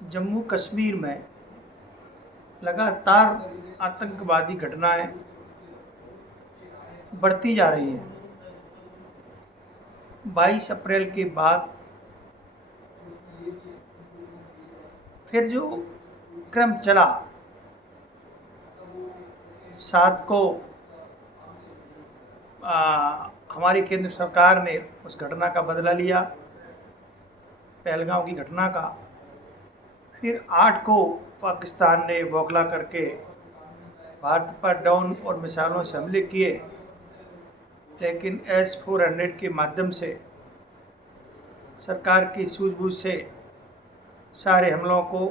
जम्मू कश्मीर में लगातार आतंकवादी घटनाएं बढ़ती जा रही हैं। 22 अप्रैल के बाद फिर जो क्रम चला, 7 को हमारी केंद्र सरकार ने उस घटना का बदला लिया, पहलगांव की घटना का। फिर 8 को पाकिस्तान ने बौखला करके भारत पर ड्रोन और मिसाइलों से हमले किए, लेकिन S-400 के माध्यम से सरकार की सूझबूझ से सारे हमलों को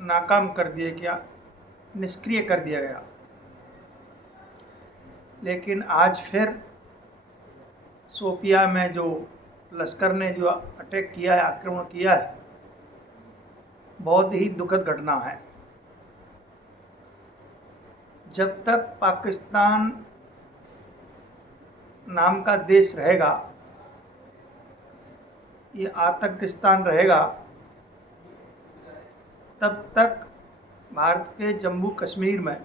नाकाम कर दिया गया, निष्क्रिय कर दिया गया। लेकिन आज फिर शोपिया में जो लश्कर ने जो अटैक किया है, आक्रमण किया है, बहुत ही दुखद घटना है। जब तक पाकिस्तान नाम का देश रहेगा, ये आतंकिस्तान रहेगा, तब तक भारत के जम्मू कश्मीर में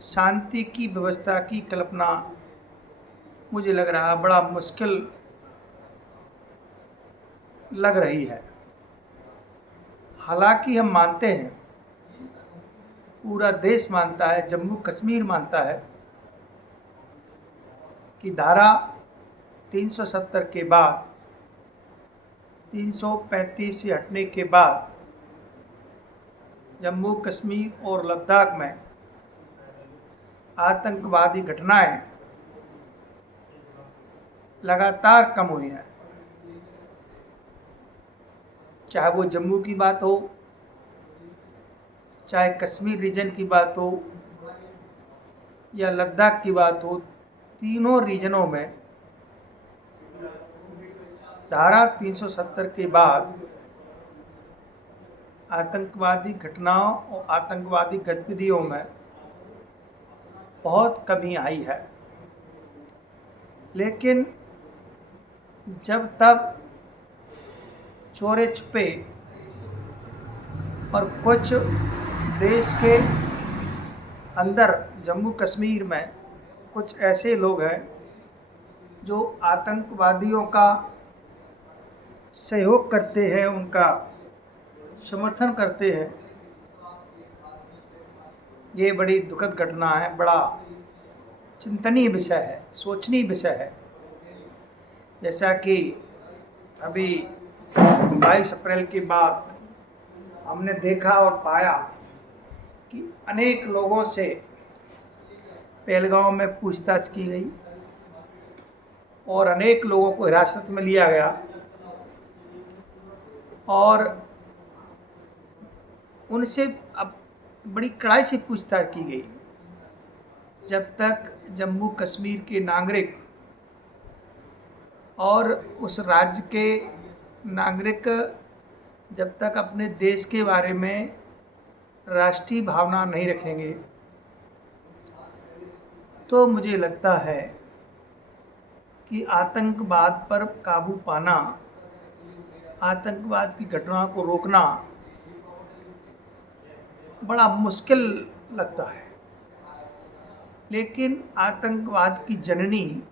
शांति की व्यवस्था की कल्पना मुझे लग रहा बड़ा मुश्किल लग रही है। हालांकि हम मानते हैं, पूरा देश मानता है, जम्मू कश्मीर मानता है कि धारा 370 के बाद, 335 से हटने के बाद जम्मू कश्मीर और लद्दाख में आतंकवादी घटनाएं लगातार कम हुई हैं। चाहे वो जम्मू की बात हो, चाहे कश्मीर रीजन की बात हो या लद्दाख की बात हो, तीनों रीजनों में धारा 370 के बाद आतंकवादी घटनाओं और आतंकवादी गतिविधियों में बहुत कमी आई है। लेकिन जब तक चोरे छुपे और कुछ देश के अंदर जम्मू कश्मीर में कुछ ऐसे लोग हैं जो आतंकवादियों का सहयोग करते हैं, उनका समर्थन करते हैं, ये बड़ी दुखद घटना है, बड़ा चिंतनीय विषय है, सोचनीय विषय है। जैसा कि अभी 22 अप्रैल के बाद हमने देखा और पाया कि अनेक लोगों से पहलगांव में पूछताछ की गई और अनेक लोगों को हिरासत में लिया गया और उनसे अब बड़ी कड़ाई से पूछताछ की गई। जब तक जम्मू कश्मीर के नागरिक और उस राज्य के नागरिक जब तक अपने देश के बारे में राष्ट्रीय भावना नहीं रखेंगे, तो मुझे लगता है कि आतंकवाद पर काबू पाना, आतंकवाद की घटनाओं को रोकना बड़ा मुश्किल लगता है। लेकिन आतंकवाद की जननी,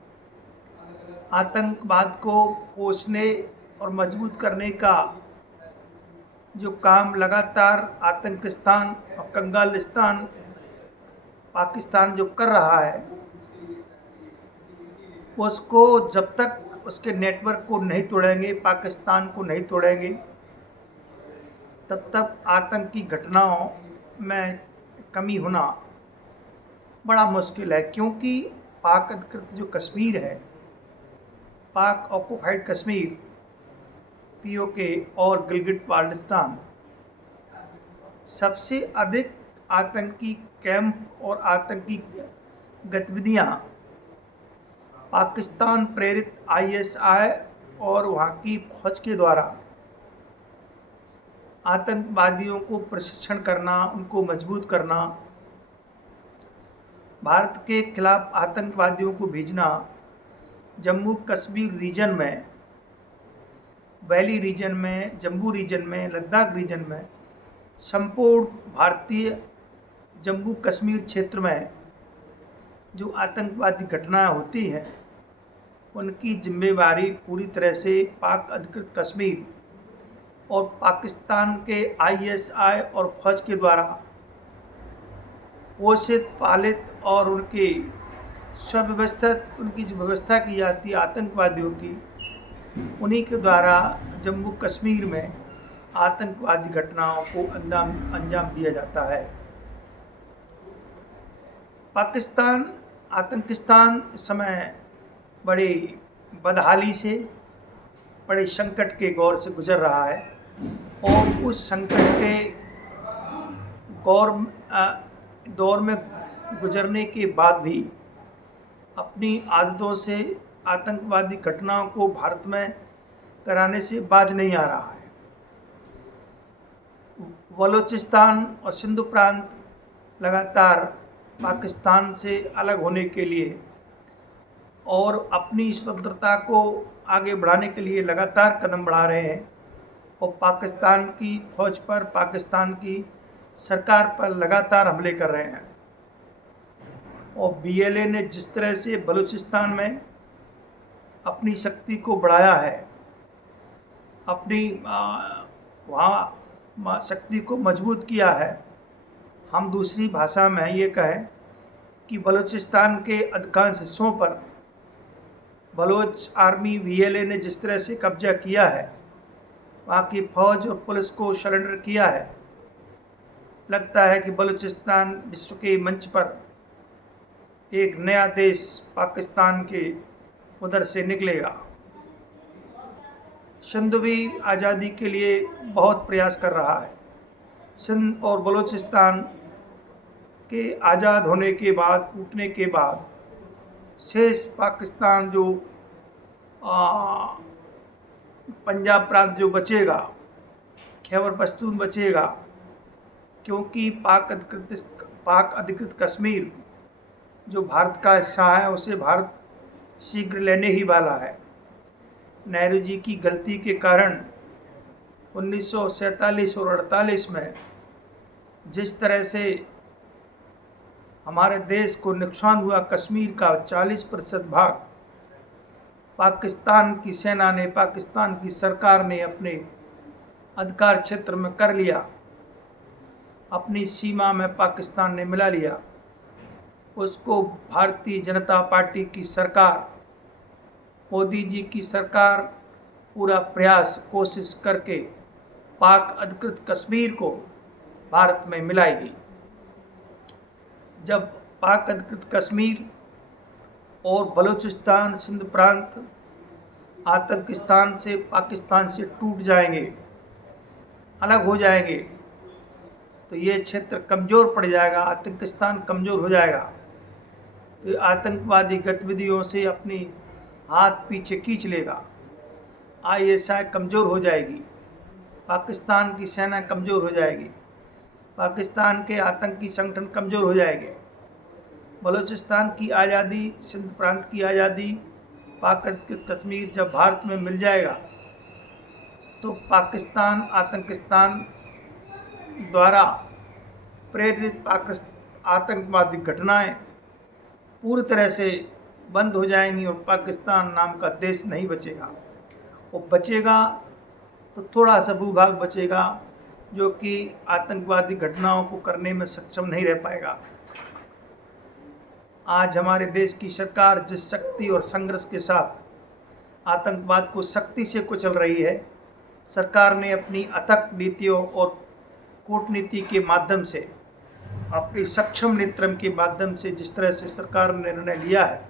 आतंकवाद को पोषने और मजबूत करने का जो काम लगातार आतंकिस्तान और कंगालिस्तान पाकिस्तान जो कर रहा है, उसको जब तक उसके नेटवर्क को नहीं तोड़ेंगे, पाकिस्तान को नहीं तोड़ेंगे, तब तक आतंकी घटनाओं में कमी होना बड़ा मुश्किल है। क्योंकि पाक अधिकृत जो कश्मीर है, पाक ऑक्युपाइड कश्मीर, POK और गिलगिट बाल्टिस्तान सबसे अधिक आतंकी कैंप और आतंकी गतिविधियां पाकिस्तान प्रेरित ISI और वहाँ की फौज के द्वारा आतंकवादियों को प्रशिक्षण करना, उनको मजबूत करना, भारत के खिलाफ आतंकवादियों को भेजना जम्मू कश्मीर रीजन में वैली रीजन में, जम्मू रीजन में, लद्दाख रीजन में, संपूर्ण भारतीय जम्मू कश्मीर क्षेत्र में जो आतंकवादी घटनाएं होती हैं उनकी जिम्मेवारी पूरी तरह से पाक अधिकृत कश्मीर और पाकिस्तान के आईएसआई और फौज के द्वारा पोषित, पालित और उनकी उनकी जो व्यवस्था की जाती है आतंकवादियों की, उन्हीं के द्वारा जम्मू कश्मीर में आतंकवादी घटनाओं को अंजाम दिया जाता है। आतंकिस्तान इस समय बड़ी बदहाली से, बड़े संकट के दौर से गुजर रहा है और उस संकट के दौर में गुजरने के बाद भी अपनी आदतों से आतंकवादी घटनाओं को भारत में कराने से बाज नहीं आ रहा है। बलूचिस्तान और सिंधु प्रांत लगातार पाकिस्तान से अलग होने के लिए और अपनी स्वतंत्रता को आगे बढ़ाने के लिए लगातार कदम बढ़ा रहे हैं और पाकिस्तान की फौज पर, पाकिस्तान की सरकार पर लगातार हमले कर रहे हैं। और बीएलए ने जिस तरह से बलूचिस्तान में अपनी शक्ति को बढ़ाया है, अपनी वहाँ शक्ति को मजबूत किया है, हम दूसरी भाषा में ये कहें कि बलूचिस्तान के अधिकांश हिस्सों पर बलोच आर्मी बीएलए ने जिस तरह से कब्जा किया है, वहाँ की फौज और पुलिस को सरेंडर किया है, लगता है कि बलूचिस्तान विश्व के मंच पर एक नया देश पाकिस्तान के उधर से निकलेगा। सिंध भी आज़ादी के लिए बहुत प्रयास कर रहा है। सिंध और बलूचिस्तान के आज़ाद होने के बाद, टूटने के बाद शेष पाकिस्तान जो पंजाब प्रांत जो बचेगा, खैबर पख्तून बचेगा, क्योंकि पाक अधिकृत कश्मीर जो भारत का हिस्सा है उसे भारत शीघ्र लेने ही वाला है। नेहरू जी की गलती के कारण 1947 और 48 में जिस तरह से हमारे देश को नुकसान हुआ, कश्मीर का 40% भाग पाकिस्तान की सेना ने, पाकिस्तान की सरकार ने अपने अधिकार क्षेत्र में कर लिया, अपनी सीमा में पाकिस्तान ने मिला लिया। उसको भारतीय जनता पार्टी की सरकार, मोदी जी की सरकार पूरा प्रयास, कोशिश करके पाक अधिकृत कश्मीर को भारत में मिलाएगी। जब पाक अधिकृत कश्मीर और बलूचिस्तान, सिंध प्रांत आतंकिस्तान से, पाकिस्तान से टूट जाएंगे, अलग हो जाएंगे, तो ये क्षेत्र कमज़ोर पड़ जाएगा, आतंकिस्तान कमज़ोर हो जाएगा। तो आतंकवादी गतिविधियों से अपनी हाथ पीछे खींच लेगा, आईएसआई कमज़ोर हो जाएगी, पाकिस्तान की सेना कमज़ोर हो जाएगी, पाकिस्तान के आतंकी संगठन कमज़ोर हो जाएंगे। बलूचिस्तान की आज़ादी, सिंध प्रांत की आज़ादी, पाक अधिकृत कश्मीर जब भारत में मिल जाएगा तो पाकिस्तान आतंकिस्तान द्वारा प्रेरित आतंकवादी घटनाएं पूरी तरह से बंद हो जाएंगी और पाकिस्तान नाम का देश नहीं बचेगा। वो बचेगा तो थोड़ा सा भूभाग बचेगा जो कि आतंकवादी घटनाओं को करने में सक्षम नहीं रह पाएगा। आज हमारे देश की सरकार जिस शक्ति और संघर्ष के साथ आतंकवाद को सख्ती से कुचल रही है, सरकार ने अपनी अथक नीतियों और कूटनीति के माध्यम से, अपनी सक्षम नेतृत्व के माध्यम से जिस तरह से सरकार ने निर्णय लिया है,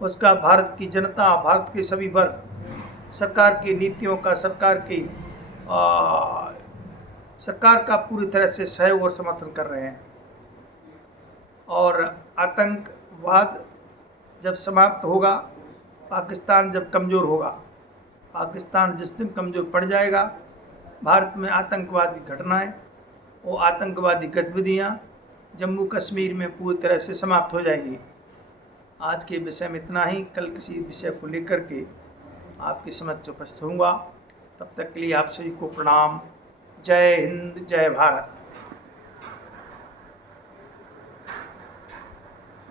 उसका भारत की जनता, भारत के सभी वर्ग सरकार की नीतियों का, सरकार का पूरी तरह से सहयोग और समर्थन कर रहे हैं। और आतंकवाद जब समाप्त होगा, पाकिस्तान जब कमज़ोर होगा, पाकिस्तान जिस दिन कमज़ोर पड़ जाएगा, भारत में आतंकवादी घटनाएं और आतंकवादी गतिविधियां जम्मू कश्मीर में पूरी तरह से समाप्त हो जाएगी। आज के विषय में इतना ही। कल किसी विषय को लेकर के आपके समक्ष उपस्थित होऊंगा। तब तक के लिए आप सभी को प्रणाम। जय हिंद, जय भारत।